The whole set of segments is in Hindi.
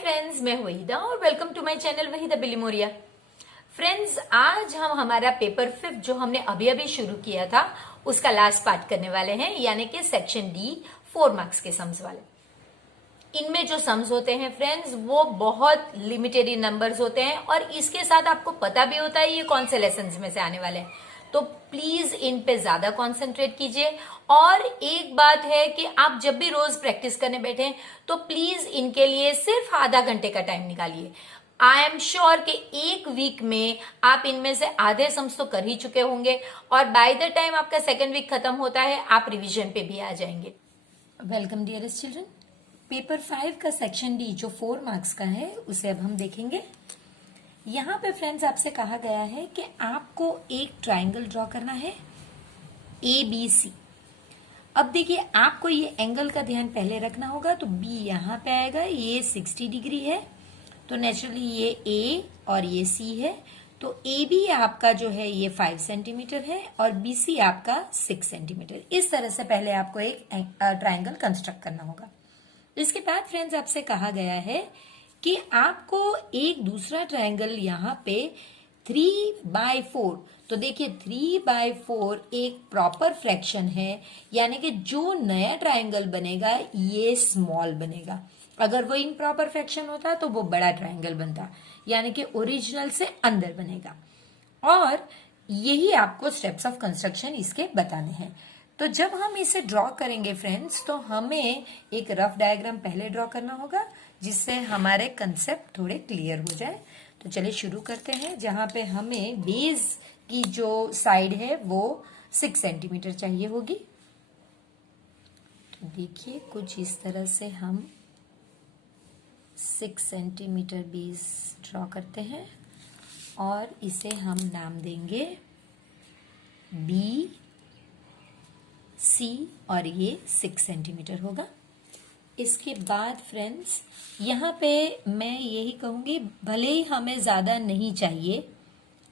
फ्रेंड्स, मैं वहीदा और welcome to my channel Waheeda Bilimoria. Friends, आज हम हमारा पेपर 5 जो हमने अभी अभी शुरू किया था उसका लास्ट पार्ट करने वाले हैं, यानी कि सेक्शन डी 4 मार्क्स के सम्स वाले। इनमें जो सम्स होते हैं फ्रेंड्स वो बहुत लिमिटेड इन नंबर्स होते हैं और इसके साथ आपको पता भी होता है ये कौन से लेसन में से आने वाले हैं, तो प्लीज इन पे ज्यादा कॉन्सेंट्रेट कीजिए। और एक बात है कि आप जब भी रोज प्रैक्टिस करने बैठे तो प्लीज इनके लिए सिर्फ आधा घंटे का टाइम निकालिए। आई एम श्योर कि एक वीक में आप इनमें से आधे सम्स तो कर ही चुके होंगे और बाय द टाइम आपका सेकेंड वीक खत्म होता है आप रिवीजन पे भी आ जाएंगे। वेलकम डियरेस्ट चिल्ड्रन, पेपर 5 का सेक्शन डी जो 4 मार्क्स का है उसे अब हम देखेंगे। यहाँ पे फ्रेंड्स आपसे कहा गया है कि आपको एक ट्राइंगल ड्रॉ करना है ABC। अब देखिए आपको ये एंगल का ध्यान पहले रखना होगा, तो B यहाँ पे आएगा, ये 60 डिग्री है, तो नेचुरली ये A और ये C है, तो AB आपका जो है ये 5 सेंटीमीटर है और BC आपका 6 सेंटीमीटर। इस तरह से पहले आपको एक ट्राइंगल कंस्ट्रक्ट करना होगा। इसके बाद फ्रेंड्स आपसे कहा गया है कि आपको एक दूसरा ट्राइंगल यहाँ पे 3/4, तो देखिए 3/4 एक प्रॉपर फ्रैक्शन है, यानी कि जो नया ट्राइंगल बनेगा ये स्मॉल बनेगा। अगर वो इम्प्रॉपर फ्रैक्शन होता तो वो बड़ा ट्राइंगल बनता, यानी कि ओरिजिनल से अंदर बनेगा। और यही आपको स्टेप्स ऑफ कंस्ट्रक्शन इसके बताने हैं। तो जब हम इसे ड्रॉ करेंगे फ्रेंड्स, तो हमें एक रफ डायग्राम पहले ड्रॉ करना होगा जिससे हमारे कंसेप्ट थोड़े क्लियर हो जाए। तो चलिए शुरू करते हैं। जहां पे हमें बेस की जो साइड है वो 6 सेंटीमीटर चाहिए होगी। तो देखिए कुछ इस तरह से हम 6 सेंटीमीटर बेस ड्रॉ करते हैं और इसे हम नाम देंगे BC और ये 6 सेंटीमीटर होगा। इसके बाद फ्रेंड्स यहाँ पे मैं यही कहूंगी, भले ही हमें ज्यादा नहीं चाहिए,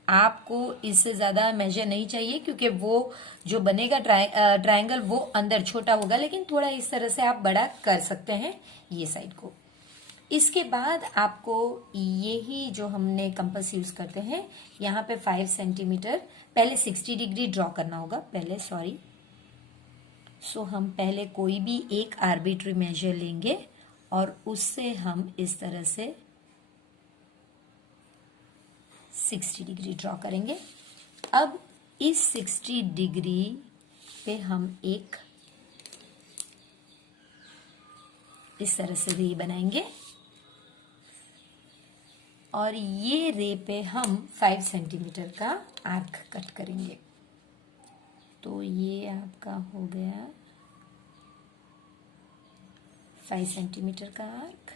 आपको इससे ज्यादा मेजर नहीं चाहिए क्योंकि वो जो बनेगा ट्राइंगल वो अंदर छोटा होगा, लेकिन थोड़ा इस तरह से आप बड़ा कर सकते हैं ये साइड को। इसके बाद आपको यही जो हमने कंपास यूज करते हैं यहाँ पे 5 सेंटीमीटर पहले 60 डिग्री ड्रॉ करना होगा पहले, सॉरी। सो हम पहले कोई भी एक आर्बिट्री मेजर लेंगे और उससे हम इस तरह से 60 डिग्री ड्रॉ करेंगे। अब इस 60 डिग्री पे हम एक इस तरह से रे बनाएंगे और ये रे पे हम 5 सेंटीमीटर का आर्क कट करेंगे। तो ये आपका हो गया 5 सेंटीमीटर का आर्क,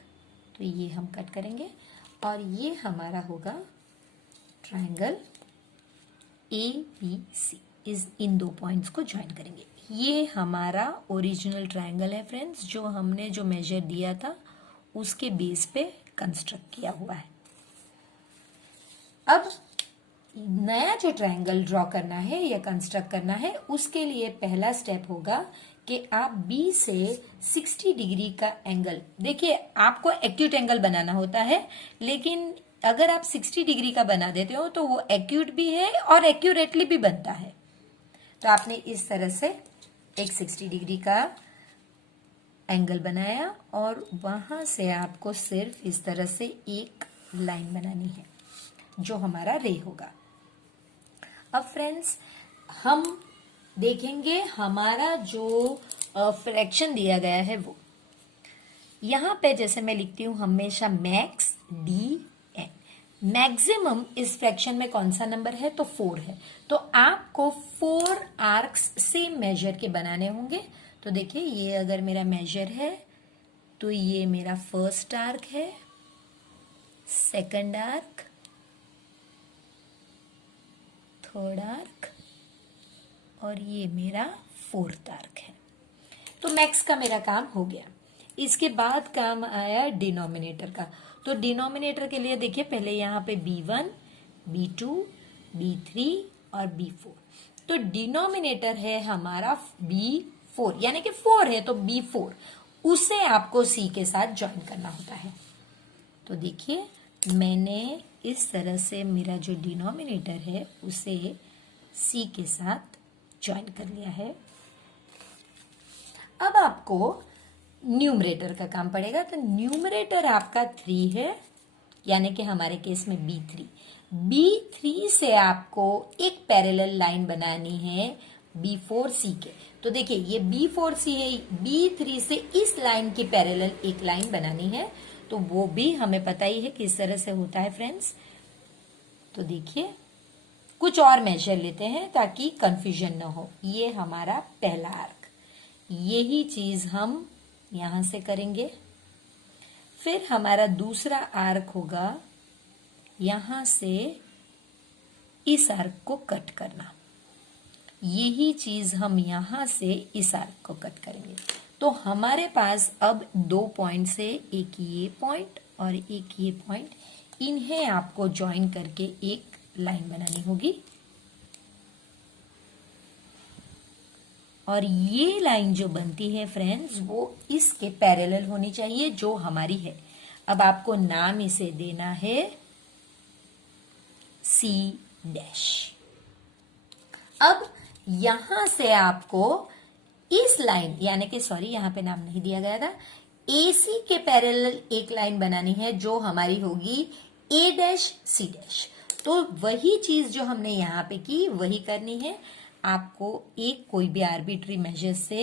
तो ये हम कट करेंगे और ये हमारा होगा ट्राइंगल ABC। इन दो पॉइंट्स को ज्वाइन करेंगे। ये हमारा ओरिजिनल ट्राइंगल है फ्रेंड्स, जो हमने जो मेजर दिया था उसके बेस पे कंस्ट्रक्ट किया हुआ है। अब नया जो ट्राइंगल ड्रॉ करना है या कंस्ट्रक्ट करना है उसके लिए पहला स्टेप होगा कि आप B से 60 डिग्री का एंगल, देखिए आपको एक्यूट एंगल बनाना होता है, लेकिन अगर आप 60 डिग्री का बना देते हो तो वो एक्यूट भी है और एक्यूरेटली भी बनता है। तो आपने इस तरह से एक 60 डिग्री का एंगल बनाया और वहां से आपको सिर्फ इस तरह से एक लाइन बनानी है जो हमारा रे होगा। अब फ्रेंड्स हम देखेंगे हमारा जो फ्रैक्शन दिया गया है वो यहाँ पे, जैसे मैं लिखती हूँ हमेशा मैक्स DN, मैक्सिमम इस फ्रैक्शन में कौन सा नंबर है तो 4 है, तो आपको 4 आर्क्स सेम मेजर के बनाने होंगे। तो देखिए ये अगर मेरा मेजर है तो ये मेरा फर्स्ट आर्क है, सेकंड आर्क, थर्ड आर्क और ये मेरा फोर्थ आर्क है। तो मैक्स का मेरा काम हो गया। इसके बाद काम आया डिनोमिनेटर का। तो डिनोमिनेटर के लिए देखिए पहले यहाँ पे B1, B2, B3 और B4। तो डिनोमिनेटर है हमारा B4, यानी कि 4 है तो B4, उसे आपको C के साथ ज्वाइन करना होता है। तो देखिए मैंने इस तरह से मेरा जो डिनोमिनेटर है उसे C के साथ ज्वाइन कर लिया है। अब आपको न्यूमरेटर का काम पड़ेगा। तो न्यूमरेटर आपका 3 है, यानी कि हमारे केस में B3। B3 से आपको एक पैरेलल लाइन बनानी है B4C के। तो देखिए ये B4C है, B3 से इस लाइन की पैरेलल एक लाइन बनानी है, तो वो भी हमें पता ही है किस तरह से होता है फ्रेंड्स। तो देखिए कुछ और मेजर लेते हैं ताकि कंफ्यूजन ना हो। ये हमारा पहला आर्क, यही चीज हम यहां से करेंगे। फिर हमारा दूसरा आर्क होगा यहां से इस आर्क को कट करना, यही चीज हम यहां से इस आर्क को कट करेंगे। तो हमारे पास अब 2 पॉइंट से, एक ये पॉइंट और एक ये पॉइंट, इन्हें आपको ज्वाइन करके एक लाइन बनानी होगी। और ये लाइन जो बनती है फ्रेंड्स वो इसके पैरेलल होनी चाहिए जो हमारी है। अब आपको नाम इसे देना है C डैश। अब यहां से आपको इस लाइन, यानी कि सॉरी यहां पे नाम नहीं दिया गया था, AC के पैरेलल एक लाइन बनानी है जो हमारी होगी A डैश C डैश। तो वही चीज जो हमने यहां पे की वही करनी है। आपको एक कोई भी आर्बिट्री मेजर से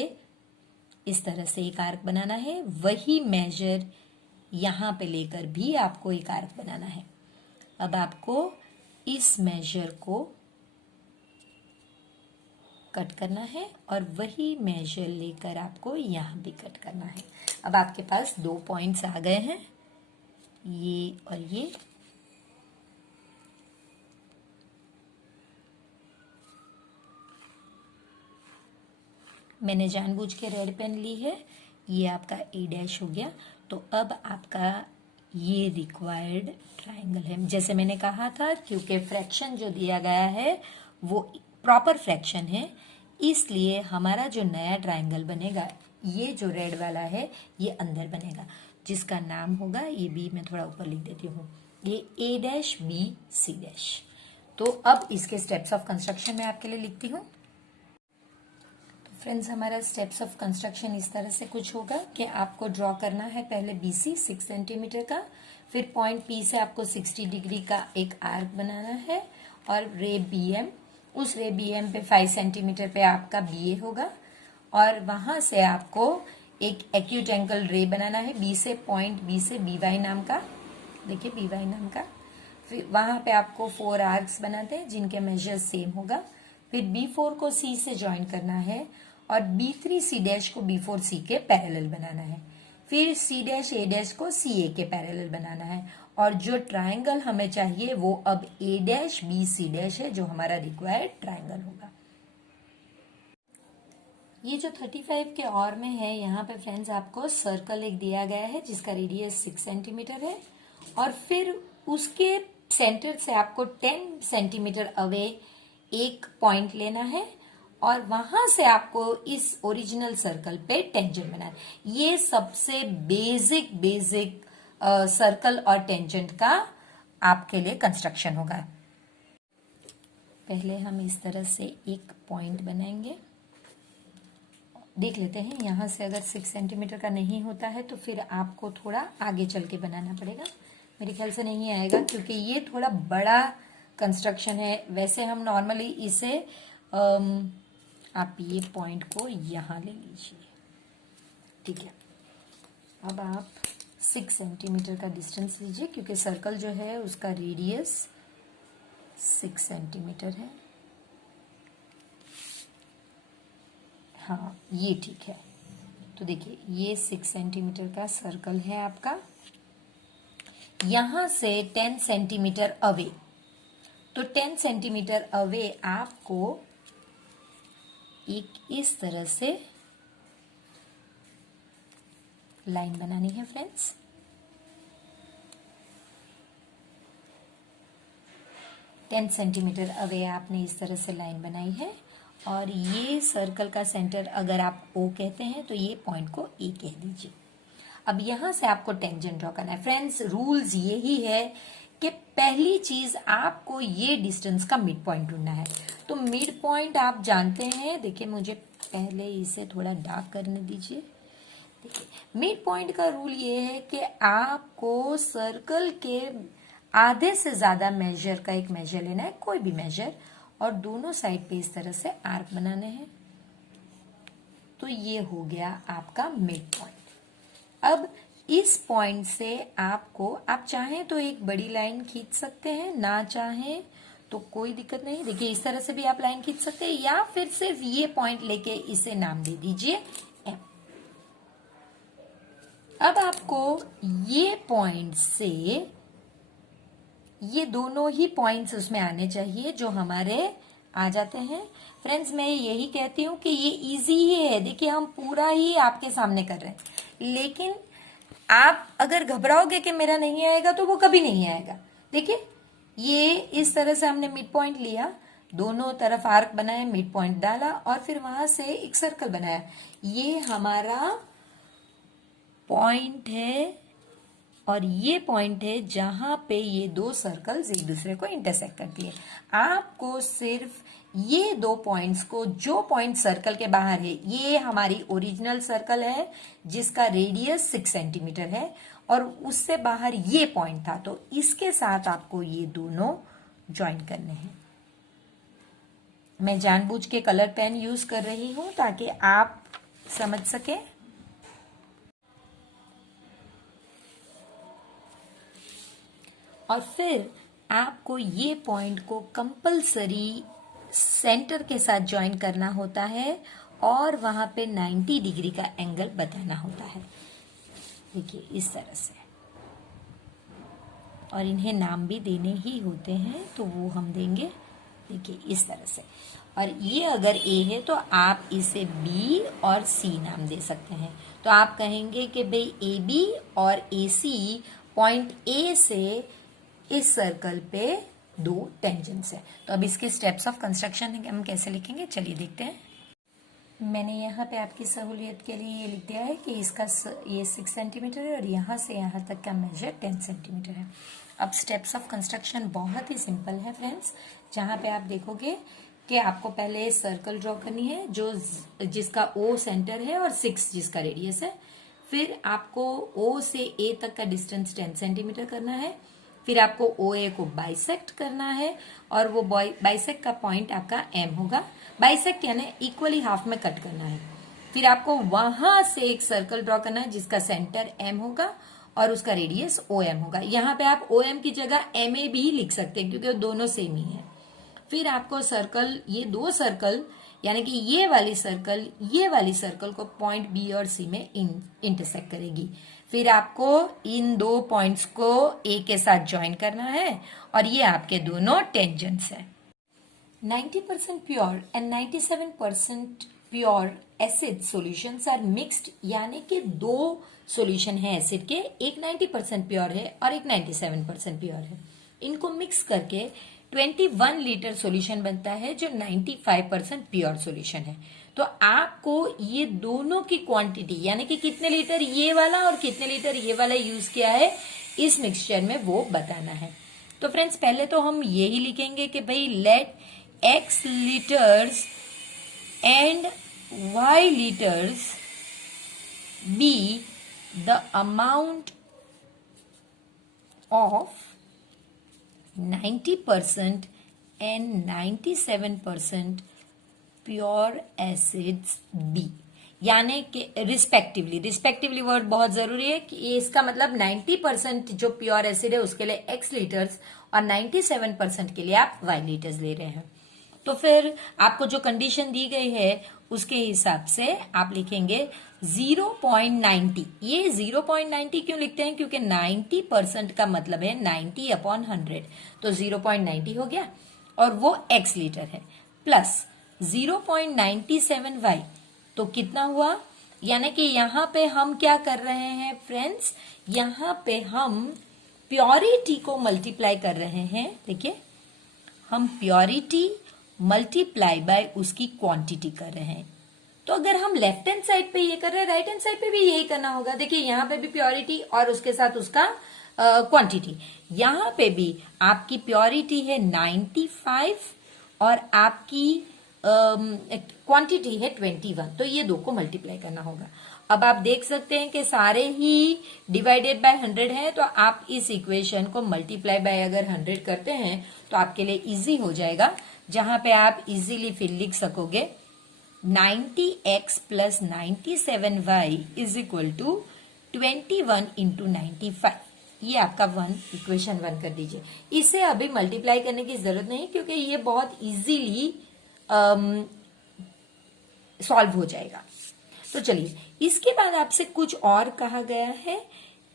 इस तरह से एक आर्क बनाना है, वही मेजर यहां पे लेकर भी आपको एक आर्क बनाना है। अब आपको इस मेजर को कट करना है और वही मेजर लेकर आपको यहां भी कट करना है। अब आपके पास 2 पॉइंट्स आ गए हैं, ये और ये। मैंने जानबूझ के रेड पेन ली है, ये आपका A डैश हो गया। तो अब आपका ये रिक्वायर्ड ट्राइंगल है। जैसे मैंने कहा था, क्योंकि फ्रैक्शन जो दिया गया है वो प्रॉपर फ्रैक्शन है, इसलिए हमारा जो नया ट्राइंगल बनेगा, ये जो रेड वाला है ये अंदर बनेगा, जिसका नाम होगा, ये B मैं थोड़ा ऊपर लिख देती हूँ, ये A dash B C dash. तो अब इसके स्टेप्स ऑफ कंस्ट्रक्शन मैं आपके लिए लिखती हूँ। फ्रेंड्स हमारा स्टेप्स ऑफ कंस्ट्रक्शन इस तरह से कुछ होगा कि आपको ड्रॉ करना है पहले BC 6 सेंटीमीटर का, फिर पॉइंट P से आपको 60 डिग्री का एक आर्क बनाना है, और रे BM, उस रे BM पे 5 सेंटीमीटर पे आपका BA होगा, और वहां से आपको एक एक्यूट एंगल रे बनाना है B से, पॉइंट B से BY नाम का, देखिए BY नाम का। फिर वहां पे आपको 4 आर्क्स बनाते हैं जिनके मेजर सेम होगा। फिर B4 को C से ज्वाइन करना है और B3 C डैश को B4 C के पैरेलल बनाना है। फिर C डैश A डैश को CA के पैरेलल बनाना है, और जो ट्राइंगल हमें चाहिए वो अब A dash B C dash है, जो हमारा रिक्वायर्ड ट्राइंगल होगा। ये जो 35 के और में है, यहाँ पे फ्रेंड्स आपको सर्कल एक दिया गया है जिसका रेडियस 6 सेंटीमीटर है, और फिर उसके सेंटर से आपको 10 सेंटीमीटर अवे एक पॉइंट लेना है, और वहां से आपको इस ओरिजिनल सर्कल पे टेंजेंट बनाना है। ये सबसे बेसिक सर्कल और टेंजेंट का आपके लिए कंस्ट्रक्शन होगा। पहले हम इस तरह से एक पॉइंट बनाएंगे, देख लेते हैं यहां से अगर 6 सेंटीमीटर का नहीं होता है तो फिर आपको थोड़ा आगे चल के बनाना पड़ेगा। मेरे ख्याल से नहीं आएगा क्योंकि ये थोड़ा बड़ा कंस्ट्रक्शन है। वैसे हम नॉर्मली इसे आप ये पॉइंट को यहां ले लीजिए, ठीक है। अब आप 6 सेंटीमीटर का डिस्टेंस लीजिए क्योंकि सर्कल जो है उसका रेडियस 6 सेंटीमीटर है। हाँ ये ठीक है। तो देखिए ये 6 सेंटीमीटर का सर्कल है आपका, यहां से 10 सेंटीमीटर अवे, तो 10 सेंटीमीटर अवे आपको एक इस तरह से लाइन बनानी है फ्रेंड्स। टेन सेंटीमीटर अवे आपने इस तरह से लाइन बनाई है, और ये सर्कल का सेंटर अगर आप O कहते हैं तो ये पॉइंट को A कह दीजिए। अब यहां से आपको टेंजेंट ड्रॉ करना है। फ्रेंड्स रूल्स यही है कि पहली चीज आपको ये डिस्टेंस का मिड पॉइंट ढूंढना है। तो मिड पॉइंट आप जानते हैं, देखिए मुझे पहले इसे थोड़ा डार्क करने दीजिए। देखिए मिड पॉइंट का रूल ये है कि आपको सर्कल के आधे से ज्यादा मेजर का एक मेजर लेना है, कोई भी मेजर, और दोनों साइड पे इस तरह से आर्क बनाने हैं। तो ये हो गया आपका मिड पॉइंट। अब इस पॉइंट से आपको, आप चाहें तो एक बड़ी लाइन खींच सकते हैं, ना चाहें तो कोई दिक्कत नहीं। देखिए इस तरह से भी आप लाइन खींच सकते हैं, या फिर सिर्फ ये पॉइंट लेके इसे नाम दे दीजिए M। अब आपको ये पॉइंट से ये दोनों ही पॉइंट्स उसमें आने चाहिए जो हमारे आ जाते हैं। फ्रेंड्स मैं यही कहती हूं कि ये इजी ही है। देखिए हम पूरा ही आपके सामने कर रहे हैं, लेकिन आप अगर घबराओगे कि मेरा नहीं आएगा तो वो कभी नहीं आएगा। देखिए ये इस तरह से हमने मिड पॉइंट लिया, दोनों तरफ आर्क बनाया, मिड पॉइंट डाला और फिर वहां से एक सर्कल बनाया। ये हमारा पॉइंट है और ये पॉइंट है जहां पे ये दो सर्कल्स एक दूसरे को इंटरसेक्ट करती है। आपको सिर्फ ये दो पॉइंट्स को, जो पॉइंट सर्कल के बाहर है, ये हमारी ओरिजिनल सर्कल है जिसका रेडियस 6 सेंटीमीटर है, और उससे बाहर ये पॉइंट था, तो इसके साथ आपको ये दोनों ज्वाइन करने हैं। मैं जानबूझ के कलर पेन यूज कर रही हूं ताकि आप समझ सके। और फिर आपको ये पॉइंट को कंपलसरी सेंटर के साथ ज्वाइन करना होता है और वहां पे 90 डिग्री का एंगल बताना होता है। देखिए इस तरह से, और इन्हें नाम भी देने ही होते हैं तो वो हम देंगे। देखिए इस तरह से, और ये अगर ए है तो आप इसे बी और सी नाम दे सकते हैं। तो आप कहेंगे कि भाई ए बी और ए सी पॉइंट ए से इस सर्कल पे दो टेंजेंट्स है। तो अब इसके स्टेप्स ऑफ कंस्ट्रक्शन हम कैसे लिखेंगे, चलिए देखते हैं। मैंने यहाँ पे आपकी सहूलियत के लिए ये लिख दिया है कि इसका ये 6 सेंटीमीटर है और यहाँ से यहाँ तक का मेजर 10 सेंटीमीटर है। अब स्टेप्स ऑफ कंस्ट्रक्शन बहुत ही सिंपल है फ्रेंड्स, जहाँ पे आप देखोगे कि आपको पहले सर्कल ड्रॉ करनी है जो जिसका ओ सेंटर है और 6 जिसका रेडियस है। फिर आपको ओ से ए तक का डिस्टेंस 10 सेंटीमीटर करना है। फिर आपको ओ ए को बाइसेक्ट करना है और वो बाइसेक्ट का पॉइंट आपका एम होगा। बाइसेक्ट यानी इक्वली हाफ में कट करना है। फिर आपको वहां से एक सर्कल ड्रॉ करना है जिसका सेंटर एम होगा और उसका रेडियस ओ एम होगा। यहाँ पे आप ओ एम की जगह एम ए भी लिख सकते हैं क्योंकि वो दोनों सेम ही है। फिर आपको सर्कल, ये दो सर्कल यानी कि ये वाली सर्कल को पॉइंट बी और सी में इंटरसेक्ट करेगी। फिर आपको इन दो पॉइंट्स को ए के साथ ज्वाइन करना है और ये आपके दोनों टेंजेंट्स हैं। 90% pure and 97% pure acid solutions are mixed, यानी कि दो सॉल्यूशन है एसिड के, एक 90% प्योर है और एक 97% प्योर है। इनको मिक्स करके 21 लीटर सॉल्यूशन बनता है जो 95% प्योर सॉल्यूशन है। तो आपको ये दोनों की क्वांटिटी यानी कि कितने लीटर ये वाला और कितने लीटर ये वाला यूज किया है इस मिक्सचर में वो बताना है। तो फ्रेंड्स पहले तो हम यही लिखेंगे कि भाई let x litres and y litres be the amount of 90% and 97% pure acids be, यानी कि रिस्पेक्टिवली वर्ड बहुत जरूरी है कि इसका मतलब 90% जो प्योर एसिड है उसके लिए x लीटर्स और 97% के लिए आप y लीटर्स ले रहे हैं। तो फिर आपको जो कंडीशन दी गई है उसके हिसाब से आप लिखेंगे 0.90। ये 0.90 क्यों लिखते हैं, क्योंकि 90% का मतलब है 90/100, तो 0.90 हो गया और वो x लीटर है, प्लस 0.97y, तो कितना हुआ, यानी कि यहाँ पे हम क्या कर रहे हैं फ्रेंड्स, यहाँ पे हम प्योरिटी को मल्टीप्लाई कर रहे हैं। देखिए हम प्योरिटी मल्टीप्लाई बाय उसकी क्वांटिटी कर रहे हैं। तो अगर हम लेफ्ट हैंड साइड पे ये कर रहे हैं, राइट हैंड साइड पे भी यही करना होगा। देखिए यहाँ पे भी प्योरिटी और उसके साथ उसका क्वांटिटी। यहाँ पे भी आपकी प्योरिटी है 95 और आपकी क्वांटिटी है 21, तो ये दो को मल्टीप्लाई करना होगा। अब आप देख सकते हैं कि सारे ही डिवाइडेड बाय 100 है, तो आप इस इक्वेशन को मल्टीप्लाई बाय अगर 100 करते हैं तो आपके लिए इजी हो जाएगा, जहां पे आप इजीली फिर लिख सकोगे 90x plus 97y is equal to 21 into 95। ये आपका इक्वेशन 1 कर दीजिए। इसे अभी मल्टीप्लाई करने की जरूरत नहीं, क्योंकि ये बहुत इजीली सॉल्व हो जाएगा। तो चलिए, इसके बाद आपसे कुछ और कहा गया है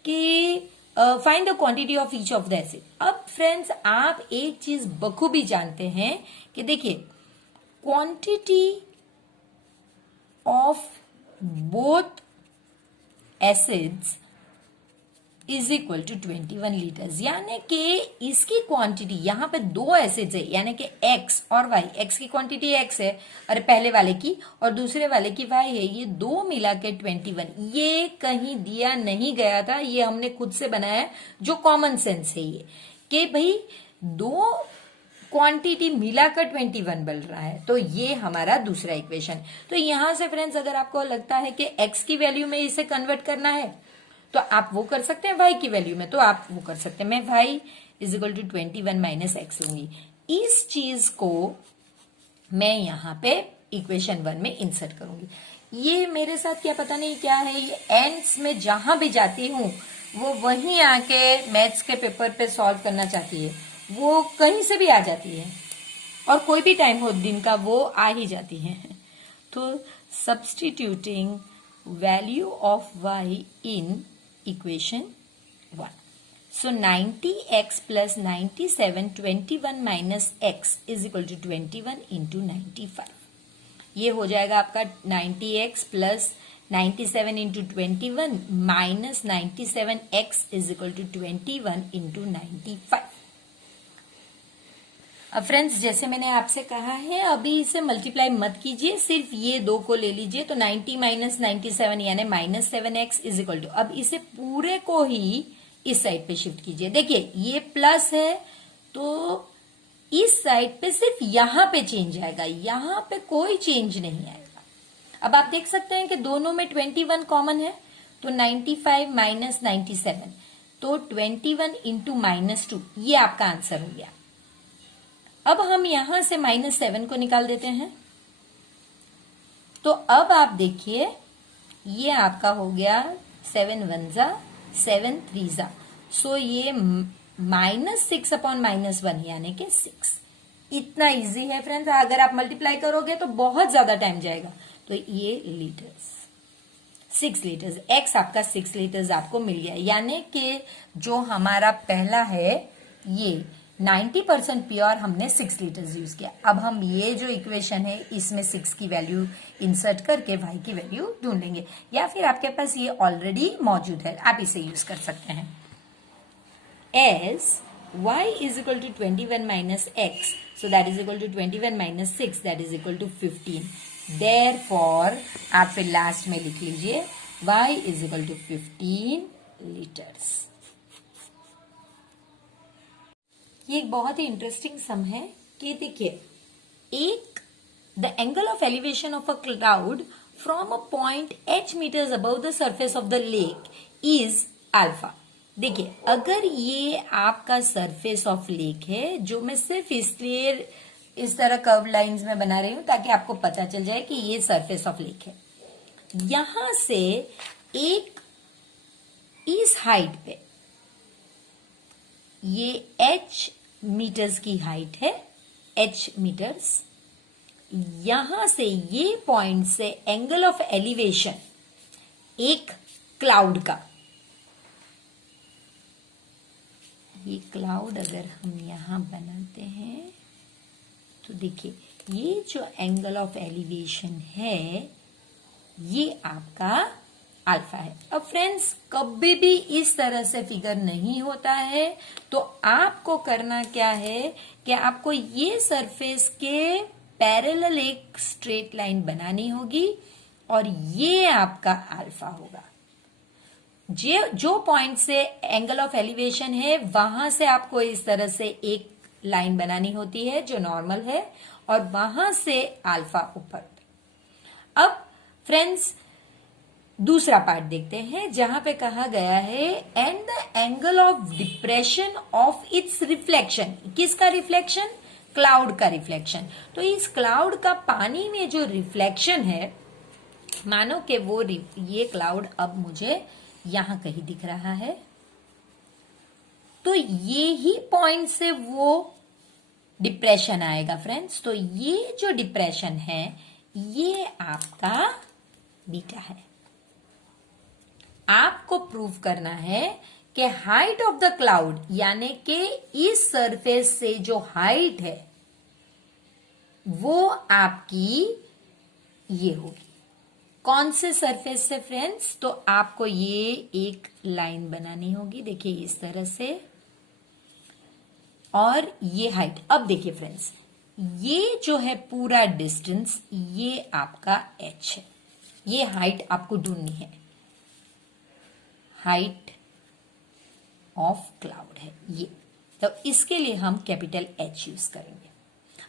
कि find the quantity of each of the acid. अब फ्रेंड्स, आप एक चीज बखूबी जानते हैं कि देखिए, quantity of both acids is equal to 21 litres, यानी कि इसकी क्वांटिटी, यहां पे दो एसिड्स है, यानी कि x और y। x की क्वांटिटी x है और पहले वाले की, और दूसरे वाले की y है। ये दो मिला के 21। ये कहीं दिया नहीं गया था, ये हमने खुद से बनाया, जो कॉमन सेंस है ये, कि भाई दो क्वांटिटी मिलाकर 21 बन रहा है। तो ये हमारा दूसरा इक्वेशन। तो यहां से फ्रेंड्स, अगर आपको लगता है कि x की वैल्यू में इसे कन्वर्ट करना है तो आप वो कर सकते हैं, y की वैल्यू में तो आप वो कर सकते हैं। मैं y is equal to 21 minus x लूंगी। इस चीज को मैं यहाँ पे इक्वेशन 1 में इंसर्ट करूंगी। ये मेरे साथ क्या पता नहीं क्या है, ये एंड्स में जहां भी जाती हूँ वो वहीं आके मैथ्स के पेपर पे सॉल्व करना चाहती है। वो कहीं से भी आ जाती है और कोई भी टाइम हो दिन का वो आ ही जाती है। तो substituting value of y in equation 1. So 90x plus 97, 21 minus x is equal to 21 into 95. ये हो जाएगा आपका 90x plus 97 into 21 minus 97x is equal to 21 into 95. अब फ्रेंड्स, जैसे मैंने आपसे कहा है, अभी इसे मल्टीप्लाई मत कीजिए, सिर्फ ये दो को ले लीजिए। तो 90 माइनस 97 यानी minus 7x is equal to, अब इसे पूरे को ही इस साइड पे शिफ्ट कीजिए। देखिए, ये प्लस है तो इस साइड पे सिर्फ यहां पे चेंज आएगा, यहां पे कोई चेंज नहीं आएगा। अब आप देख सकते हैं कि दोनों में 21 कॉमन है, तो 95 माइनस 97, तो 21 इंटू -2, ये आपका आंसर हो गया। अब हम यहां से -7 को निकाल देते हैं, तो अब आप देखिए ये आपका हो गया 7 1 जा 7 3 जा, सो ये -6 अपॉन -1 यानी कि 6। इतना इजी है फ्रेंड्स। अगर आप मल्टीप्लाई करोगे तो बहुत ज्यादा टाइम जाएगा। तो ये लीटर्स, 6 लीटर्स, x आपका 6 लीटर्स आपको मिल गया। यानी कि जो हमारा पहला है ये 90% प्योर, हमने 6 लीटर्स यूज किया। अब हम ये जो इक्वेशन है इसमें 6 की वैल्यू इंसर्ट करके y की वैल्यू ढूंढ लेंगे, या फिर आपके पास ये ऑलरेडी मौजूद है, आप इसे यूज कर सकते हैं। As y is equal to 21 minus x, so that is equal to 21 minus 6, that is equal to 15. Therefore, आप फिर लास्ट में लिख लीजिए y is equal to 15 litres. ये एक बहुत ही इंटरेस्टिंग सम है कि देखिए, एक the angle of elevation of a cloud from a point h metres above the surface of the lake is alpha. देखिए, अगर ये आपका सरफेस ऑफ लेक है, जो मैं सिर्फ इसलिए इस तरह कर्व लाइंस में बना रही हूं ताकि आपको पता चल जाए कि ये सरफेस ऑफ लेक है। यहां से एक इस हाइट पे, ये h मीटर्स की हाइट है, h मीटर्स, यहां से ये पॉइंट से एंगल ऑफ एलिवेशन एक क्लाउड का, ये क्लाउड अगर हम यहां बनाते हैं तो देखिए ये जो एंगल ऑफ एलिवेशन है ये आपका अल्फा है। अब फ्रेंड्स, कभी भी इस तरह से फिगर नहीं होता है, तो आपको करना क्या है कि आपको ये सरफेस के पैरेलल एक स्ट्रेट लाइन बनानी होगी और ये आपका अल्फा होगा। जो पॉइंट से एंगल ऑफ एलिवेशन है वहां से आपको इस तरह से एक लाइन बनानी होती है जो नॉर्मल है, और वहां से अल्फा ऊपर। अब फ्रेंड्स दूसरा पार्ट देखते हैं जहां पे कहा गया है and the angle of depression of its reflection. किसका रिफ्लेक्शन? क्लाउड का रिफ्लेक्शन। तो इस क्लाउड का पानी में जो रिफ्लेक्शन है, मानो कि वो ये क्लाउड अब मुझे यहां कहीं दिख रहा है, तो ये ही पॉइंट से वो डिप्रेशन आएगा फ्रेंड्स। तो ये जो डिप्रेशन है ये आपका बीटा है। आपको प्रूव करना है कि हाइट ऑफ द क्लाउड, यानी कि इस सरफेस से जो हाइट है वो आपकी ये होगी। कौन से सरफेस से फ्रेंड्स? तो आपको ये एक लाइन बनानी होगी, देखिए इस तरह से, और ये हाइट। अब देखिए फ्रेंड्स, ये जो है पूरा डिस्टेंस ये आपका h है। ये हाइट आपको ढूंढनी है, हाइट ऑफ क्लाउड है ये। तो इसके लिए हम कैपिटल H यूज करेंगे।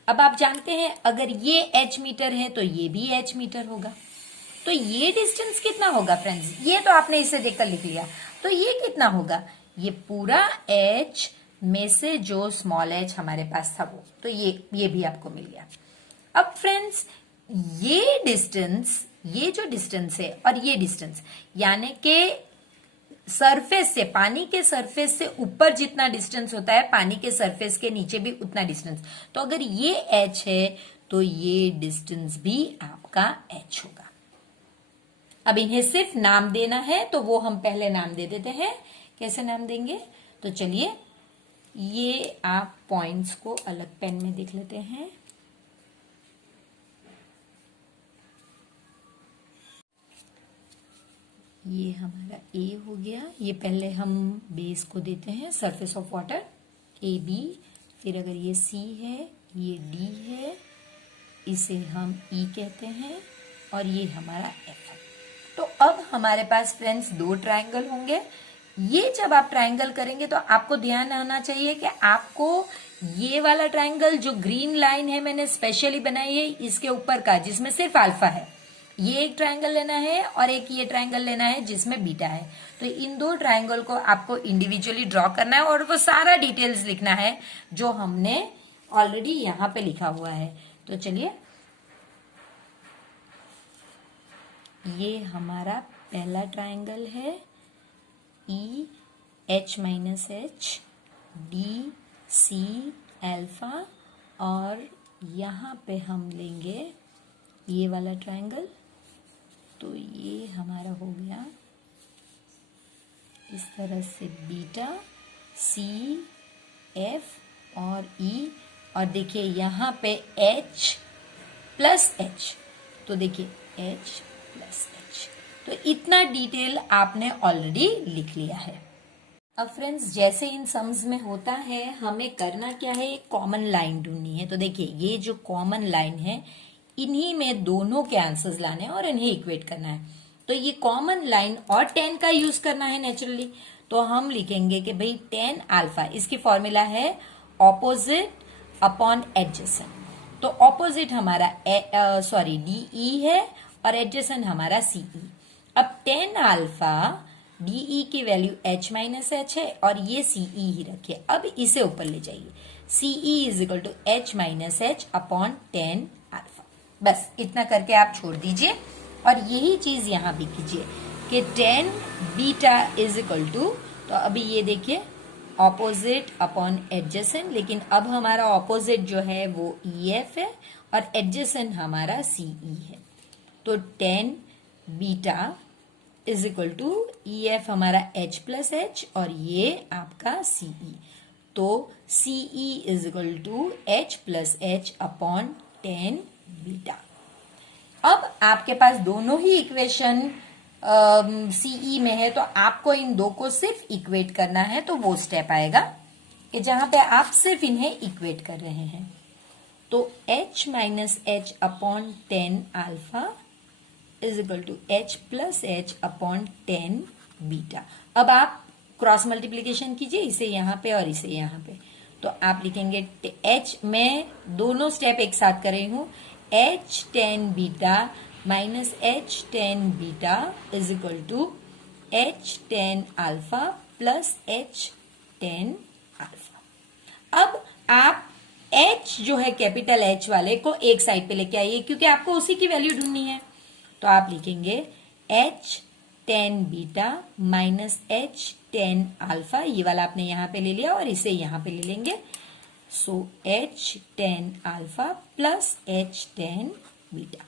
अब आप जानते हैं अगर ये h मीटर है तो ये भी h मीटर होगा। तो ये डिस्टेंस कितना होगा फ्रेंड्स? ये तो आपने इसे देखकर लिख लिया, तो ये कितना होगा? ये पूरा h में से जो स्मॉल h हमारे पास था वो, तो ये भी आपको मिल गया। अब फ्रेंड्स ये डिस्टेंस, ये जो डिस्टेंस है और ये डिस्टेंस, यानी कि सरफेस से, पानी के सरफेस से ऊपर जितना डिस्टेंस होता है पानी के सरफेस के नीचे भी उतना डिस्टेंस। तो अगर ये h है तो ये डिस्टेंस भी आपका h होगा। अब इन्हें सिर्फ नाम देना है तो वो हम पहले नाम दे देते हैं। कैसे नाम देंगे? तो चलिए ये आप पॉइंट्स को अलग पेन में देख लेते हैं। ये हमारा A हो गया। ये पहले हम बेस को देते हैं सरफेस ऑफ वाटर AB, फिर अगर ये C है, ये D है, इसे हम E कहते हैं, और ये हमारा F है। तो अब हमारे पास फ्रेंड्स दो ट्रायंगल होंगे। ये जब आप ट्रायंगल करेंगे तो आपको ध्यान आना चाहिए कि आपको ये वाला ट्रायंगल जो ग्रीन लाइन है मैंने स्पेशली बनाई है इसके ऊपर का, जिसमें सिर्फ अल्फा है, ये एक ट्रायंगल लेना है और एक ये ट्रायंगल लेना है जिसमें बीटा है। तो इन दो ट्रायंगल को आपको इंडिविजुअली ड्रॉ करना है और वो सारा डिटेल्स लिखना है जो हमने ऑलरेडी यहां पे लिखा हुआ है। तो चलिए, ये हमारा पहला ट्रायंगल है ई H minus H D C alpha, और यहाँ पे हम लेंगे ये वाला ट्रायंगल। तो ये हमारा हो गया इस तरह से बीटा C F और E, और देखिए यहाँ पे H प्लस H, तो देखिए H प्लस H। तो इतना डिटेल आपने ऑलरेडी लिख लिया है। अब फ्रेंड्स जैसे इन सम्स में होता है हमें करना क्या है, एक कॉमन लाइन ढूंढनी है। तो देखिए ये जो कॉमन लाइन है इन्हीं में दोनों के आंसर्स लाने हैं और इन्हें इक्वेट करना है। तो ये कॉमन लाइन और tan का यूज करना है नेचुरली। तो हम लिखेंगे कि भाई tan अल्फा, इसकी फॉर्मूला है ऑपोजिट अपॉन एडजेसेंट। तो ऑपोजिट हमारा DE है और एडजेसेंट हमारा CE। अब tan अल्फा DE की वैल्यू H माइनस H है और ये CE ही रखिए। अब इसे ऊपर ले जाइए, CE is equal to H minus H upon tan alpha. बस इतना करके आप छोड़ दीजिए और यही चीज यहां भी कीजिए कि tan beta is equal to, तो अभी ये देखिए ऑपोजिट अपॉन एडजेसेंट, लेकिन अब हमारा ऑपोजिट जो है वो EF है और एडजेसेंट हमारा CE है। तो tan beta is equal to EF हमारा H प्लस H और ये आपका CE। तो CE is equal to H plus H upon tan beta. अब आपके पास दोनों ही इक्वेशन CE में है तो आपको इन दो को सिर्फ इक्वेट करना है। तो वो स्टेप आएगा कि जहां पे आप सिर्फ इन्हें इक्वेट कर रहे हैं। तो H minus H upon tan alpha is equal to H plus H upon 10 beta. अब आप क्रॉस मल्टीप्लीकेशन कीजिए, इसे यहां पे और इसे यहां पे, तो आप लिखेंगे एच, मैं दोनों स्टेप एक साथ कर रही हूं, H 10 beta minus H 10 beta is equal to H 10 alpha plus H 10 alpha. अब आप एच जो है कैपिटल एच वाले को एक साइड पे लेके आइए, क्योंकि आपको उसी की वैल्यू ढूंढनी है। तो आप लिखेंगे H 10 beta minus H 10 alpha, ये वाला आपने यहां पे ले लिया और इसे यहां पे ले लेंगे। So H 10 alpha plus H 10 beta.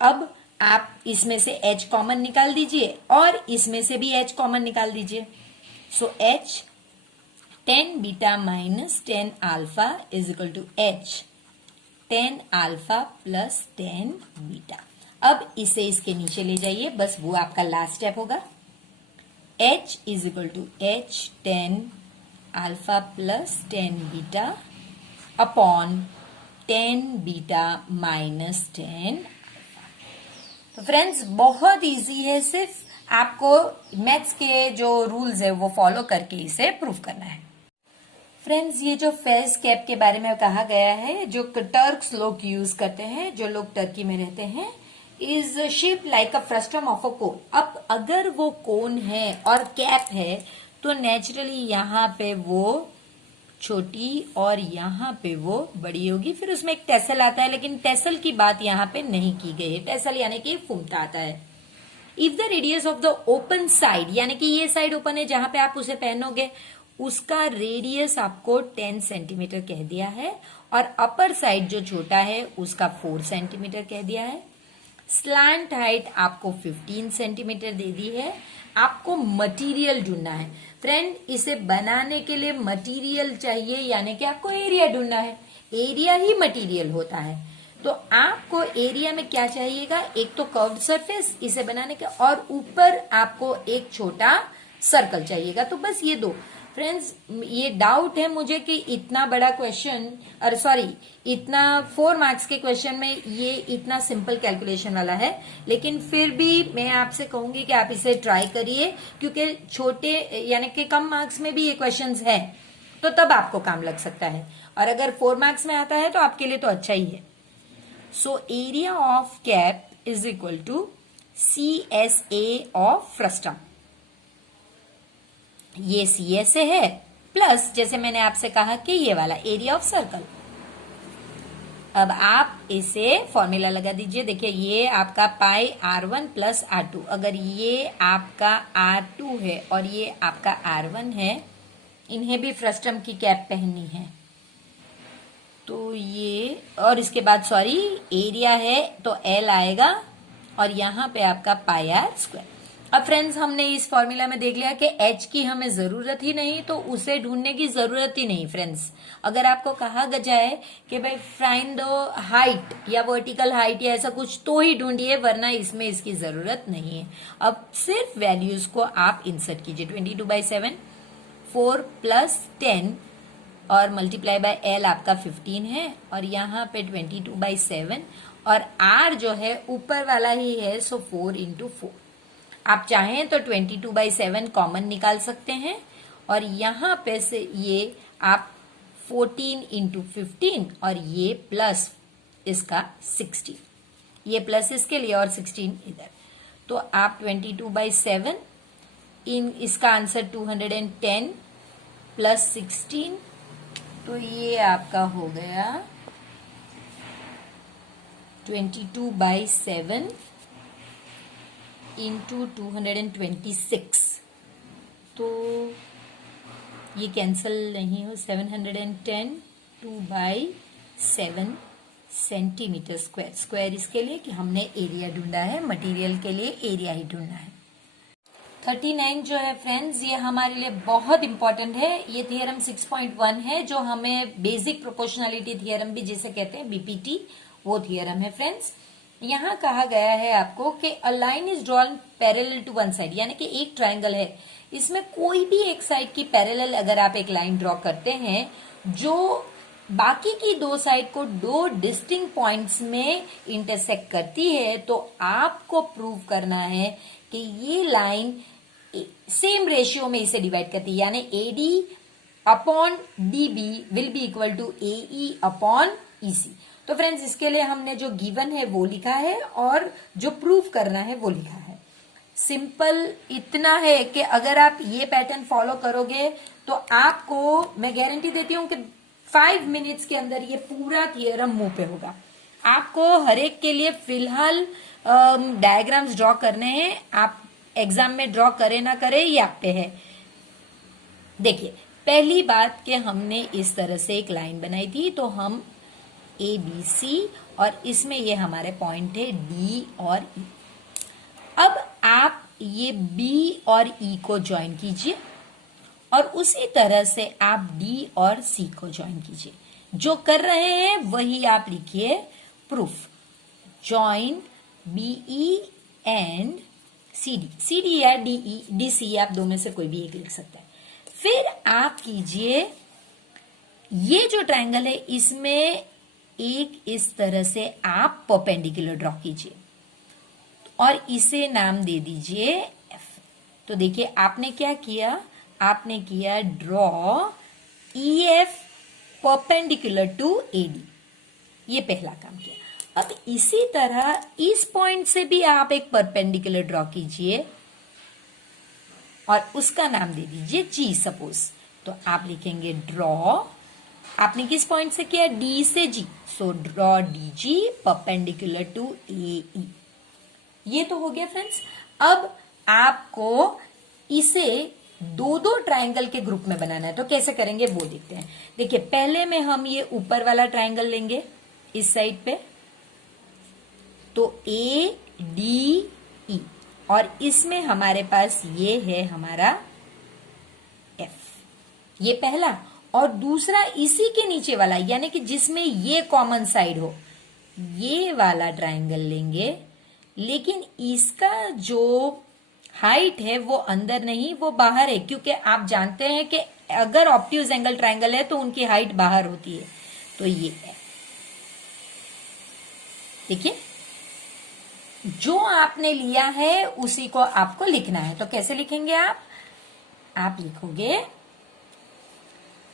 अब आप इसमें से h कॉमन निकाल दीजिए और इसमें से भी h कॉमन निकाल दीजिए। So h 10 beta minus 10 alpha is equal to h 10 alpha plus 10 beta. अब इसे इसके नीचे ले जाइए, बस वो आपका लास्ट स्टेप होगा। h is equal to h 10 alpha plus 10 beta upon 10 beta minus 10। तो फ्रेंड्स बहुत इजी है, सिर्फ आपको मैथ्स के जो रूल्स है वो फॉलो करके इसे प्रूव करना है। फ्रेंड्स ये जो फेज कैप के बारे में कहा गया है, जो टर्क्स लोग यूज करते हैं, जो लोग टर्की में रहते हैं, is shape like a frustum of a cone. अब अगर वो कोन है और कैप है तो नेचुरली यहाँ पे वो छोटी और यहाँ पे वो बड़ी होगी। फिर उसमें एक टेसल आता है, लेकिन टेसल की बात यहाँ पे नहीं की गई है। टेसल यानी कि फुमता आता है। If the radius of the open side, यानी कि ये साइड ओपन है जहां पे आप उसे पहनोगे, उसका रेडियस आपको 10 सेंटीमीटर कह दिया है और अपर साइड जो छोटा है उसका 4 सेंटीमीटर कह दिया है। स्लैंट हाइट आपको 15 सेंटीमीटर दे दी है। आपको मटेरियल ढूंढना है फ्रेंड। इसे बनाने के लिए मटेरियल चाहिए, यानी कि आपको एरिया ढूंढना है। एरिया ही मटेरियल होता है। तो आपको एरिया में क्या चाहिएगा, एक तो कर्व्ड सरफेस इसे बनाने का, और ऊपर आपको एक छोटा सर्कल चाहिएगा। तो बस ये दो। फ्रेंड्स ये डाउट है मुझे कि इतना बड़ा क्वेश्चन, और सॉरी इतना 4 मार्क्स के क्वेश्चन में ये इतना सिंपल कैलकुलेशन वाला है, लेकिन फिर भी मैं आपसे कहूंगी कि आप इसे ट्राई करिए, क्योंकि छोटे यानी कि कम मार्क्स में भी ये क्वेश्चंस है, तो तब आपको काम लग सकता है। और अगर 4 मार्क्स में आता है तो आपके लिए तो अच्छा ही है। So area of cap is equal to CSA ऑफ फ्रस्टम। ये CSA है प्लस जैसे मैंने आपसे कहा कि ये वाला एरिया ऑफ सर्कल। अब आप इसे फॉर्मूला लगा दीजिए। देखिए ये आपका पाई R1 प्लस R2। अगर ये आपका R2 है और ये आपका R1 है, इन्हें भी फ्रस्टम की कैप पहननी है, तो ये, और इसके बाद सॉरी एरिया है तो L आएगा और यहाँ पे आपका पाई R स्क्वायर। अब फ्रेंड्स हमने इस फॉर्मूला में देख लिया कि H की हमें जरूरत ही नहीं, तो उसे ढूंढने की जरूरत ही नहीं। फ्रेंड्स अगर आपको कहा जाए कि भाई फाइंड द हाइट या वर्टिकल हाइट या ऐसा कुछ, तो ही ढूंढिए, वरना इसमें इसकी जरूरत नहीं है। अब सिर्फ वैल्यूज को आप इंसर्ट कीजिए। 22/7, 4 प्लस 10 और मल्टीप्लाई बाय L आपका 15 है, और यहाँ पे 22/7 और R जो है ऊपर वाला ही है, सो 4 इंटू 4। आप चाहें तो 22/7 कॉमन निकाल सकते हैं, और यहाँ पे से ये आप 14 इंटू 15 और ये प्लस इसका 16, ये प्लस इसके लिए और 16 इधर, तो आप 22/7 इन इसका आंसर 210 प्लस 16, तो ये आपका हो गया 22/7 इंटू 226, तो ये कैंसल नहीं हो। 710 2/7 सेंटीमीटर स्क्वायर। स्क्वायर इसके लिए कि हमने एरिया ढूंढा है, मटेरियल के लिए एरिया ही ढूंढना है। 39 जो है फ्रेंड्स, ये हमारे लिए बहुत इंपॉर्टेंट है। ये थियरम 6.1 है, जो हमें बेसिक प्रोपोर्शनलिटी थियरम भी जिसे कहते हैं, BPT, वो थियरम है। फ्रेंड्स यहाँ कहा गया है आपको कि a line is drawn parallel to one side, यानी कि एक ट्राइंगल है, इसमें कोई भी एक साइड की पैरेलल अगर आप एक लाइन ड्रॉ करते हैं जो बाकी की दो साइड को दो डिस्टिंक्ट पॉइंट्स में इंटरसेक्ट करती है, तो आपको प्रूव करना है कि ये लाइन सेम रेशियो में इसे डिवाइड करती है, यानी AD upon DB will be equal to AE upon EC. तो फ्रेंड्स, इसके लिए हमने जो गिवन है वो लिखा है और जो प्रूव करना है वो लिखा है। सिंपल इतना है कि अगर आप ये पैटर्न फॉलो करोगे तो आपको मैं गारंटी देती हूं कि 5 मिनट्स के अंदर ये पूरा थियरम मुंह पे होगा। आपको हर एक के लिए फिलहाल डायग्राम्स ड्रॉ करने हैं। आप एग्जाम में ड्रॉ करे ना करे ये आप पे है। देखिए, पहली बात कि हमने इस तरह से एक लाइन बनाई थी, तो हम ए बी सी और इसमें ये हमारे पॉइंट है डी और ई। अब आप ये बी और ई को ज्वाइन कीजिए और उसी तरह से आप डी और सी को ज्वाइन कीजिए। जो कर रहे हैं वही आप लिखिए proof. Join BE and CD, CD या डीई डीसी, आप दो में से कोई भी एक लिख सकते हैं। फिर आप कीजिए, ये जो ट्रायंगल है इसमें एक इस तरह से आप परपेंडिकुलर ड्रॉ कीजिए और इसे नाम दे दीजिए एफ। तो देखिए, आपने क्या किया, आपने किया draw E F perpendicular to AD, ये पहला काम किया। अब इसी तरह इस पॉइंट से भी आप एक परपेंडिकुलर ड्रॉ कीजिए और उसका नाम दे दीजिए जी सपोज। तो आप लिखेंगे ड्रॉ, आपने किस पॉइंट से किया, डी से G, so draw D G perpendicular to A E. ये तो हो गया फ्रेंड्स। अब आपको इसे दो दो ट्रायंगल के ग्रुप में बनाना है, तो कैसे करेंगे वो देखते हैं। देखिए, पहले में हम ये ऊपर वाला ट्रायंगल लेंगे इस साइड पे, तो ए डी ई, और इसमें हमारे पास ये है हमारा एफ, ये पहला। और दूसरा इसी के नीचे वाला, यानी कि जिसमें ये कॉमन साइड हो, ये वाला ट्रायंगल लेंगे, लेकिन इसका जो हाइट है वो अंदर नहीं, वो बाहर है, क्योंकि आप जानते हैं कि अगर ऑब्ट्यूज एंगल ट्रायंगल है तो उनकी हाइट बाहर होती है। तो ये है, देखिए, जो आपने लिया है उसी को आपको लिखना है। तो कैसे लिखेंगे आप लिखोगे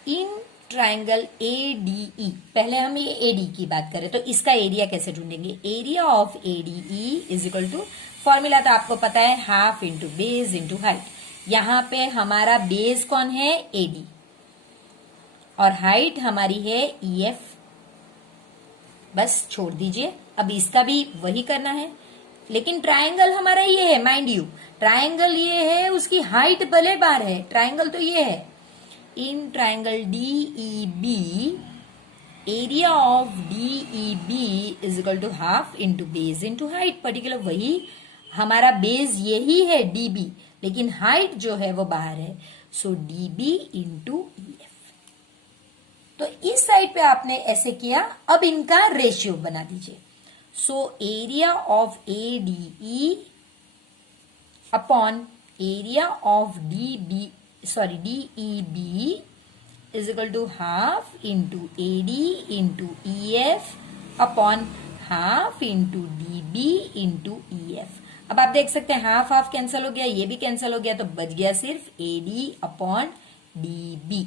इन ट्रायंगल ए डी ई। पहले हम ये ए डी की बात करें तो इसका एरिया कैसे ढूंढेंगे, area of A D E is equal to, formula तो आपको पता है, half into base into height. यहां पे हमारा बेस कौन है, ए डी, और हाइट हमारी है ई एफ। बस छोड़ दीजिए, अब इसका भी वही करना है, लेकिन ट्रायंगल हमारा ये है, माइंड यू, ट्रायंगल ये है, उसकी हाइट भले बार है, ट्रायंगल तो ये है। In triangle D E B, area of D E B is equal to half into base into height. Particular वही हमारा बेस यही है डी बी, लेकिन हाइट जो है वो बाहर है, so D B into E F. तो इस साइड पे आपने ऐसे किया। अब इनका रेशियो बना दीजिए। So area of A D E upon area of D E B is equal to half into A D into E F upon half into D B into E F. अब आप देख सकते हैं हाफ हाफ कैंसिल हो गया, ये भी कैंसिल हो गया, तो बच गया सिर्फ A D upon D B.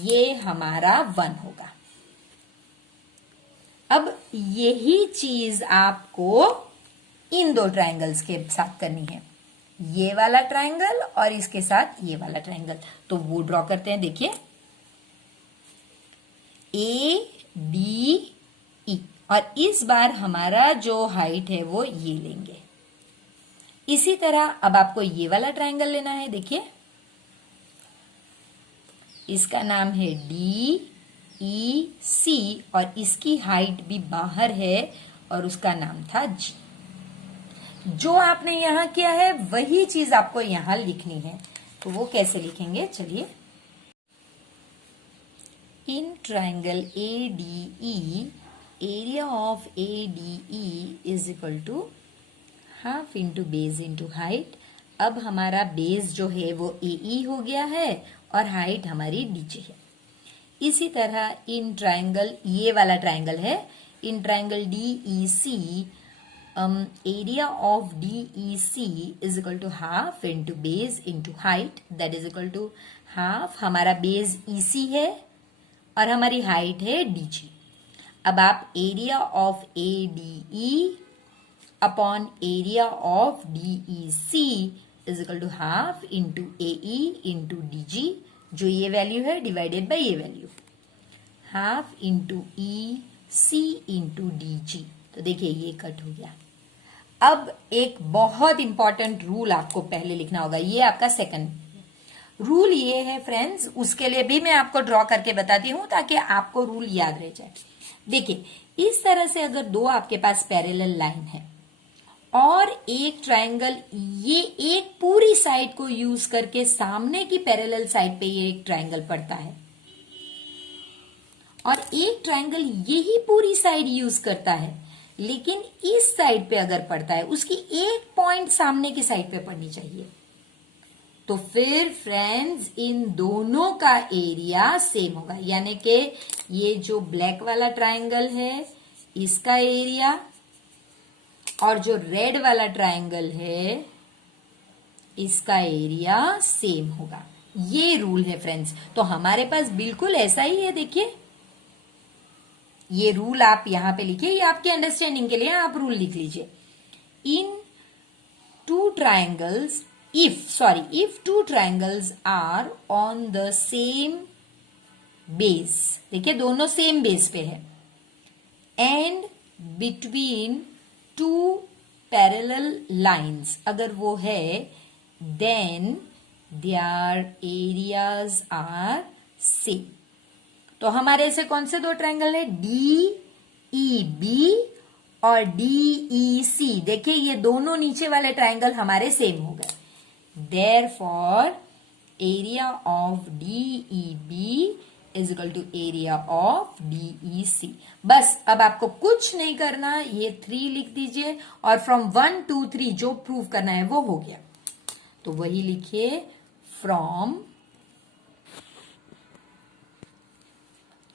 ये हमारा 1 होगा। अब यही चीज आपको इन दो ट्रायंगल्स के साथ करनी है, ये वाला ट्रायंगल और इसके साथ ये वाला ट्रायंगल। तो वो ड्रॉ करते हैं। देखिए, ए डी ई, और इस बार हमारा जो हाइट है वो ये लेंगे। इसी तरह अब आपको ये वाला ट्रायंगल लेना है। देखिए, इसका नाम है डी ई सी और इसकी हाइट भी बाहर है और उसका नाम था जी। जो आपने यहां किया है वही चीज आपको यहां लिखनी है। तो वो कैसे लिखेंगे, चलिए। In triangle A D E, area of A D E is equal to half into base into height. अब हमारा बेस जो है वो ए ई हो गया है और हाइट हमारी नीचे है। इसी तरह इन ट्राइंगल, ये वाला ट्राइंगल है, in triangle DEC, area of DEC is equal to half into base into height, that is equal to half, हमारा बेस EC है और हमारी हाइट है DG। अब आप area of ADE upon area of DEC is equal to half into AE into DG, जो ये वैल्यू है डिवाइडेड बाय ये value, half into EC into DG। तो देखिए ये कट हो गया। अब एक बहुत इंपॉर्टेंट रूल आपको पहले लिखना होगा, ये आपका सेकंड रूल ये है फ्रेंड्स, उसके लिए भी मैं आपको ड्रॉ करके बताती हूं ताकि आपको रूल याद रह जाए। देखिए इस तरह से अगर दो आपके पास पैरेलल लाइन है और एक ट्रायंगल, ये एक पूरी साइड को यूज करके सामने की पैरेलल साइड पे ये एक ट्रायंगल पड़ता है और एक ट्रायंगल यही पूरी साइड यूज करता है, लेकिन इस साइड पे अगर पड़ता है उसकी एक पॉइंट सामने की साइड पे पड़नी चाहिए। तो फिर फ्रेंड्स इन दोनों का एरिया सेम होगा, यानी कि ये जो ब्लैक वाला ट्रायंगल है इसका एरिया और जो रेड वाला ट्रायंगल है इसका एरिया सेम होगा। ये रूल है फ्रेंड्स। तो हमारे पास बिल्कुल ऐसा ही है, देखिए ये रूल आप यहां पे लिखिए, ये आपके अंडरस्टैंडिंग के लिए आप रूल लिख लीजिए। In two triangles, if two triangles are on the same base, देखिए दोनों सेम बेस पे है, and between two parallel lines अगर वो है, then their areas are same। तो हमारे ऐसे कौन से दो ट्रायंगल है, DEB और DEC, देखिए ये दोनों नीचे वाले ट्रायंगल हमारे सेम हो गए। Therefore, area of DEB is equal to area of DEC। बस अब आपको कुछ नहीं करना, ये 3 लिख दीजिए और फ्रॉम 1 2 3 जो प्रूव करना है वो हो गया। तो वही लिखिए, फ्रॉम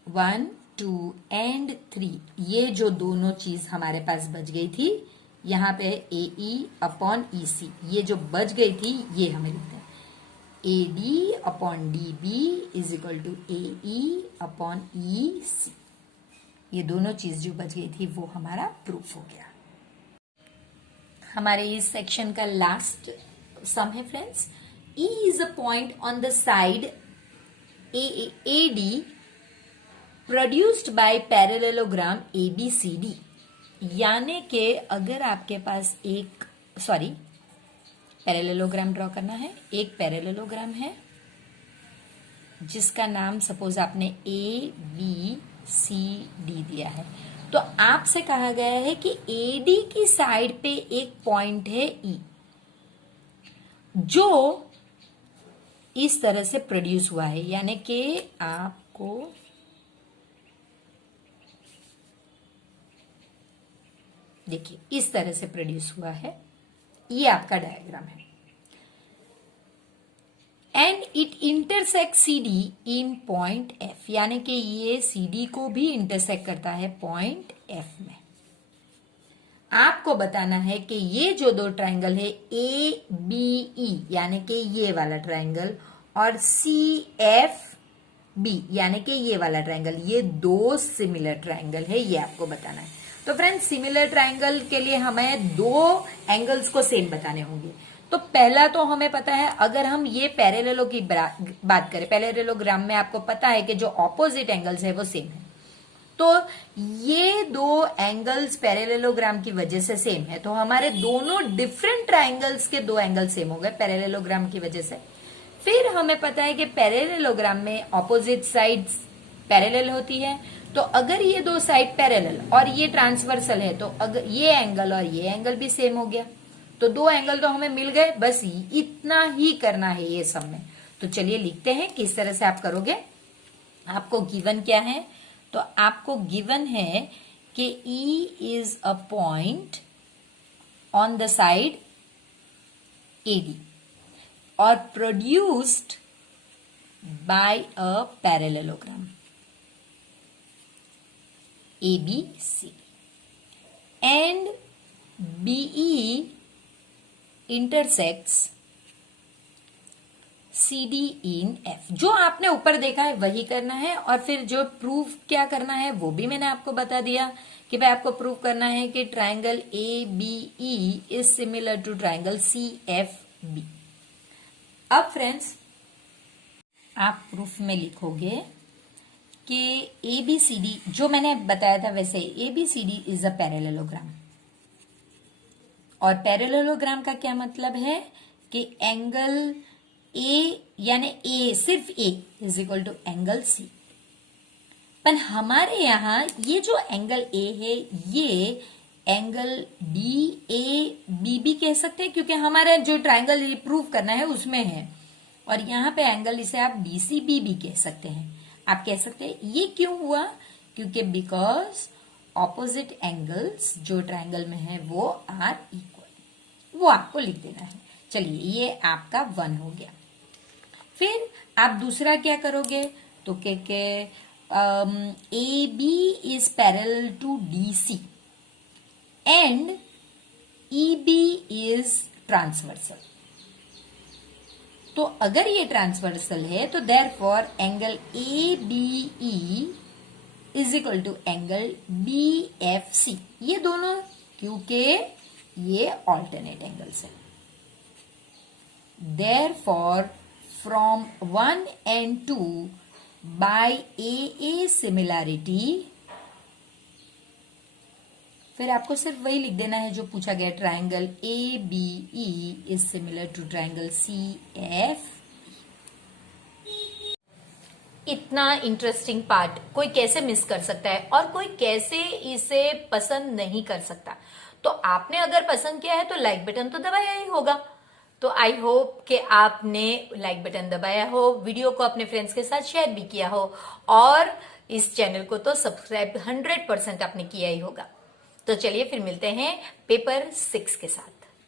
1 2 एंड 3, ये जो दोनों चीज हमारे पास बच गई थी, यहां पे AE अपॉन EC, ये जो बच गई थी ये हमें लिखते हैं, AD upon DB is equal to AE upon EC। ये दोनों चीज जो बच गई थी वो हमारा प्रूफ हो गया। हमारे इस सेक्शन का लास्ट सम है friends, E is a point on the side AD produced by parallelogram ABCD। यानी कि अगर आपके पास एक पैरेललोग्राम ड्रॉ करना है, एक पैरेललोग्राम है जिसका नाम सपोज आपने ABCD दिया है, तो आपसे कहा गया है कि AD की साइड पे एक पॉइंट है E जो इस तरह से प्रोड्यूस हुआ है, यानी कि आपको देखिए इस तरह से प्रोड्यूस हुआ है, ये आपका डायग्राम है। And it intersect CD in point F, यानी कि ये CD को भी इंटरसेक्ट करता है पॉइंट F में। आपको बताना है कि ये जो दो ट्रायंगल है ABE, यानी कि ये वाला ट्रायंगल, और CFB यानी कि ये वाला ट्रायंगल, ये दो सिमिलर ट्रायंगल है, ये आपको बताना है। तो फ्रेंड्स सिमिलर ट्रायंगल के लिए हमें दो एंगल्स को सेम बताने होंगे। तो पहला तो हमें पता है, अगर हम ये पैरेललो की बात करें, पैरेललोग्राम में आपको पता है कि जो ऑपोजिट एंगल्स है वो सेम है, तो ये दो एंगल्स पैरेललोग्राम की वजह से सेम है, तो हमारे दोनों डिफरेंट ट्रायंगल्स के दो एंगल सेम हो गए पैरेललोग्राम की वजह से। फिर हमें पता है कि पैरेललोग्राम में ऑपोजिट साइड्स पैरेलल होती है, तो अगर ये दो साइड पैरेलल और ये ट्रांसवर्सल है, तो अगर ये एंगल और ये एंगल भी सेम हो गया, तो दो एंगल तो हमें मिल गए। बस इतना ही करना है ये सब में। तो चलिए लिखते हैं किस तरह से आप करोगे। आपको गिवन क्या है, तो आपको गिवन है कि E is a point on the side AD और produced by a parallelogram. ABC and BE intersects CD in F। जो आपने ऊपर देखा है वही करना है, और फिर जो प्रूफ क्या करना है वो भी मैंने आपको बता दिया कि भाई आपको प्रूफ करना है कि triangle ABE is similar to triangle CFB। अब फ्रेंड्स आप प्रूफ में लिखोगे कि ABCD जो मैंने बताया था वैसे ABCD इज अ पैरेललोग्राम। और पैरेललोग्राम का क्या मतलब है कि एंगल A यानी A सिर्फ A is equal to angle C। पर हमारे यहां ये जो एंगल A है ये एंगल DAB भी कह सकते हैं, क्योंकि हमारा जो ट्राइंगल प्रूव करना है उसमें है। और यहाँ पे एंगल इसे आप DCB भी कह सकते हैं। आप कह सकते हैं ये क्यों हुआ, क्योंकि बिकॉज ऑपोजिट एंगल्स जो ट्राइंगल में है वो आर इक्वल, वो आपको लिख देना है। चलिए ये आपका 1 हो गया। फिर आप दूसरा क्या करोगे, तो के AB is parallel to DC and EB is transversal. तो अगर ये ट्रांसवर्सल है तो therefore angle ABE is equal to angle BFC। ये दोनों क्योंकि ये ऑल्टरनेट एंगल्स है। Therefore from 1 and 2 by AA similarity, फिर आपको सिर्फ वही लिख देना है जो पूछा गया, triangle ABE is similar to triangle CF। इतना इंटरेस्टिंग पार्ट कोई कैसे मिस कर सकता है और कोई कैसे इसे पसंद नहीं कर सकता। तो आपने अगर पसंद किया है तो लाइक बटन तो दबाया ही होगा। तो आई होप कि आपने लाइक बटन दबाया हो, वीडियो को अपने फ्रेंड्स के साथ शेयर भी किया हो, और इस चैनल को तो सब्सक्राइब 100% आपने किया ही होगा। तो चलिए फिर मिलते हैं पेपर 6 के साथ।